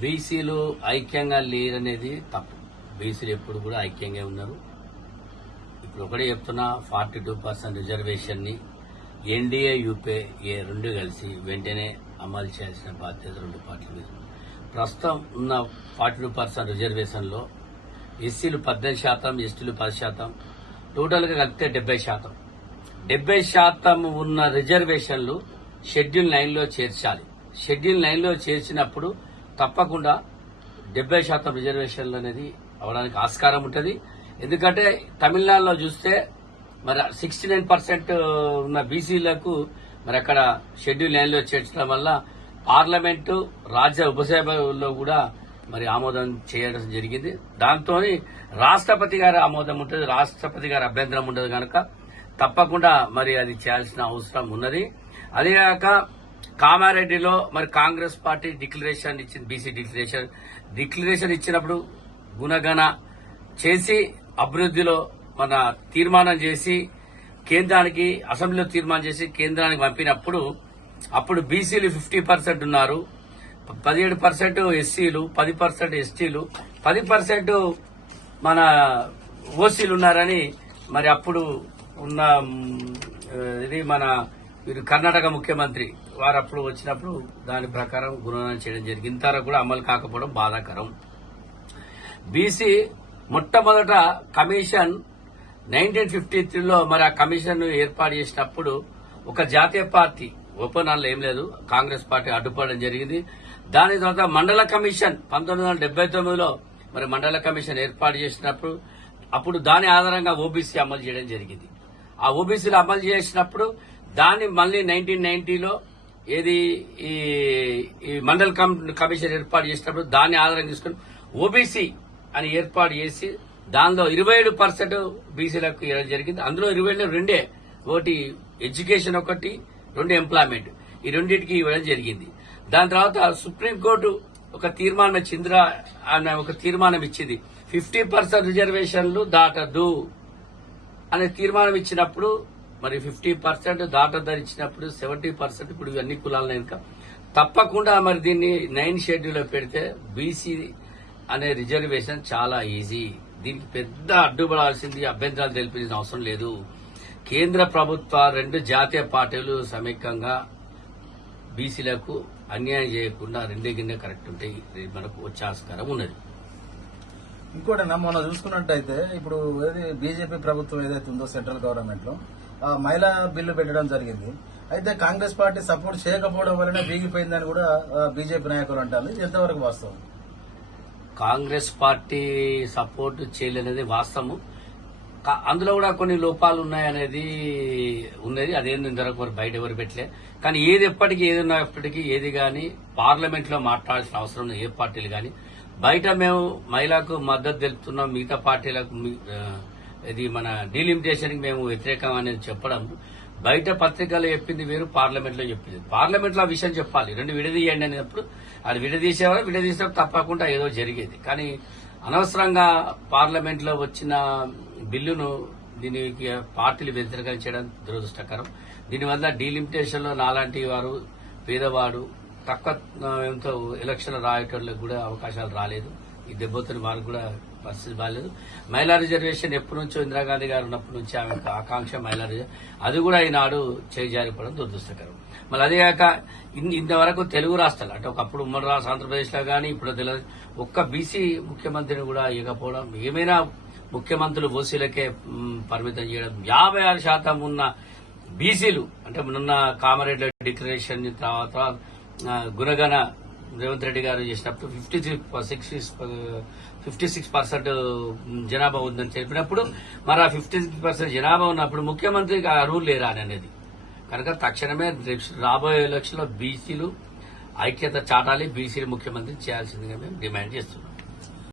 బీసీలు ఐక్యంగా లేరనేది తప్పు. బీసీలు ఎప్పుడు కూడా ఐక్యంగా ఉన్నారు. ఇప్పుడు ఒకటే చెప్తున్నా, 42% రిజర్వేషన్ ని ఎన్డీఏ యూపీఏ రెండు కలిసి వెంటనే అమలు చేయాల్సిన బాధ్యత రెండు పార్టీల మీద. ప్రస్తుతం ఉన్న 42% రిజర్వేషన్ లో ఎస్సీలు 18%, ఎస్టీలు 10%, టోటల్ గా కలిపితే 70%. 70% ఉన్న రిజర్వేషన్లు షెడ్యూల్ 9 లో చేర్చాలి. షెడ్యూల్ 9 లో చేర్చినప్పుడు తప్పకుండా 70% రిజర్వేషన్లు అనేది అవడానికి ఆస్కారం ఉంటుంది. ఎందుకంటే తమిళనాడులో చూస్తే మరి 69% ఉన్న బీసీలకు మరి అక్కడ షెడ్యూల్ 9 లో చేర్చడం వల్ల పార్లమెంటు, రాజ్య ఉపసభలో కూడా మరి ఆమోదం చేయడం జరిగింది. దాంతో రాష్ట్రపతి గారి ఆమోదం ఉంటుంది, రాష్ట్రపతి గారి అభ్యంతరం ఉండదు కనుక తప్పకుండా మరి అది చేయాల్సిన అవసరం ఉన్నది. అదేగాక కామారెడ్డిలో మరి కాంగ్రెస్ పార్టీ డిక్లరేషన్ ఇచ్చింది, బీసీ డిక్లరేషన్ ఇచ్చినప్పుడు గుణగణ చేసి అభివృద్దిలో మన తీర్మానం చేసి కేంద్రానికి, అసెంబ్లీలో తీర్మానం చేసి కేంద్రానికి పంపినప్పుడు అప్పుడు బీసీలు 50% ఉన్నారు, 17% ఎస్సీలు, 10% ఎస్టీలు, 10% మన ఓసీలు ఉన్నారని మరి అప్పుడు ఉన్న ఇది మన కర్ణాటక ముఖ్యమంత్రి వారు అప్పుడు వచ్చినప్పుడు దాని ప్రకారం గుణనం చేయడం జరిగింది. ఇంతవరకు కూడా అమలు కాకపోవడం బాధాకరం. బీసీ మొట్టమొదట కమిషన్ 1953లో మరి ఆ కమిషన్ ఏర్పాటు చేసినప్పుడు ఒక జాతీయ పార్టీ, ఓపెన్ ఏం లేదు, కాంగ్రెస్ పార్టీ అడ్డుపడడం జరిగింది. దాని తర్వాత మండల కమిషన్ 1979లో మరి మండల కమిషన్ ఏర్పాటు చేసినప్పుడు అప్పుడు దాని ఆధారంగా ఓబీసీ అమలు చేయడం జరిగింది. ఆ ఓబీసీలు అమలు చేసినప్పుడు దాన్ని మళ్లీ 1990లో ఏది ఈ మండల కమిషన్ ఏర్పాటు చేసినప్పుడు దాన్ని ఆధారంగా తీసుకుని ఓబీసీ అని ఏర్పాటు చేసి దానిలో 27% బీసీలకు ఇవ్వడం జరిగింది. అందులో 27 రెండే, ఒకటి ఎడ్యుకేషన్, ఒకటి 2 ఎంప్లాయ్మెంట్, ఈ రెండింటికి ఇవ్వడం జరిగింది. దాని తర్వాత సుప్రీంకోర్టు ఒక తీర్మానం ఇచ్చింది, ఒక తీర్మానం ఇచ్చింది 50% రిజర్వేషన్లు దాటదు అనే తీర్మానం ఇచ్చినప్పుడు మరి 50% దాటదని ఇచ్చినప్పుడు 70% ఇప్పుడు అన్ని కులాలను ఇంకా తప్పకుండా మరి దీన్ని 9 షెడ్యూల్లో పెడితే బీసీ అనే రిజర్వేషన్ చాలా ఈజీ. దీనికి పెద్ద అడ్డుపడాల్సింది, అభ్యంతరాలు తెలిపించిన అవసరం లేదు. కేంద్ర ప్రభుత్వ 2 జాతీయ పార్టీలు సమైక్యంగా బీసీలకు అన్యాయం చేయకుండా రెండే గిన్నె కరెక్ట్ ఉంటాయి, మనకు వచ్చే ఆస్కారం ఉన్నది. ఇంకోటి మొన్న చూసుకున్నట్టయితే ఇప్పుడు బీజేపీ ప్రభుత్వం ఏదైతే ఉందో సెంట్రల్ గవర్నమెంట్ లో మహిళా బిల్లు పెట్టడం జరిగింది. అయితే కాంగ్రెస్ పార్టీ సపోర్ట్ చేయకపోవడం వల్లనే వీగిపోయిందని కూడా బీజేపీ నాయకులు అంటారు. ఎంతవరకు వాస్తవం? కాంగ్రెస్ పార్టీ సపోర్ట్ చేయలేనిది వాస్తవం. అందులో కూడా కొన్ని లోపాలు ఉన్నాయనేది ఉన్నది. అదేంది ఇంతవరకు బయట ఎవరు పెట్టలే. కానీ ఏది ఎప్పటికీ ఏది ఉన్నప్పటికీ ఏది గాని పార్లమెంట్ లో మాట్లాడాల్సిన అవసరం ఉంది. ఏ పార్టీలు గాని బయట మేము మహిళలకు మద్దతు తెలుపుతున్నాం, మిగతా పార్టీలకు ఇది మన డీలిమిటేషన్ కి మేము వ్యతిరేకం అనేది చెప్పడం బయట పత్రికల్లో చెప్పింది వేరు, పార్లమెంట్ లో చెప్పింది. పార్లమెంట్ లో ఆ విషయం చెప్పాలి, 2 విడదీయండి అనేటప్పుడు అది విడదీసేవారు, విడదీసినప్పుడు తప్పకుండా ఏదో జరిగేది. కానీ అనవసరంగా పార్లమెంట్ లో వచ్చిన బిల్లును దీనికి పార్టీలు వ్యతిరేకం చేయడం దురదృష్టకరం. దీనివల్ల డీలిమిటేషన్ లో నాలాంటి వారు, పేదవాడు, తక్కువ ఎలక్షన్ రాయటోళ్ళకి కూడా అవకాశాలు రాలేదు. ఈ దెబ్బతో వారికి కూడా పరిస్థితి బాగాలేదు. మహిళా రిజర్వేషన్ ఎప్పటి నుంచో ఇందిరాగాంధీ గారు ఉన్నప్పటి నుంచి ఆమె ఆకాంక్ష మహిళా అది కూడా ఈనాడు చేజారిపోవడం దురదృష్టకరం. మళ్ళీ అదేగాక ఇంతవరకు తెలుగు రాష్ట్రాలు అంటే ఒకప్పుడు ఉమ్మడి రాష్ట్ర ఆంధ్రప్రదేశ్ లో గానీ ఇప్పుడు తెలియదు ఒక్క బీసీ ముఖ్యమంత్రిని కూడా ఇవ్వకపోవడం, ఏమైనా ముఖ్యమంత్రులు ఓసీలకే పరిమితం చేయడం, 56% ఉన్న బీసీలు అంటే మొన్న కామారెడ్డి డిక్లరేషన్ తర్వాత గుణగణ రేవంత్ రెడ్డి గారు చేసినప్పుడు 56% జనాభా ఉందని చెప్పినప్పుడు మరి ఆ 56% జనాభా ఉన్నప్పుడు ముఖ్యమంత్రికి అర్హులు లేరా అనేది కనుక తక్షణమే రాబోయే ఎలక్షన్ లో బీసీలు ఐక్యత చాటాలి, బీసీలు ముఖ్యమంత్రి చేయాల్సిందిగా మేము డిమాండ్ చేస్తున్నాం.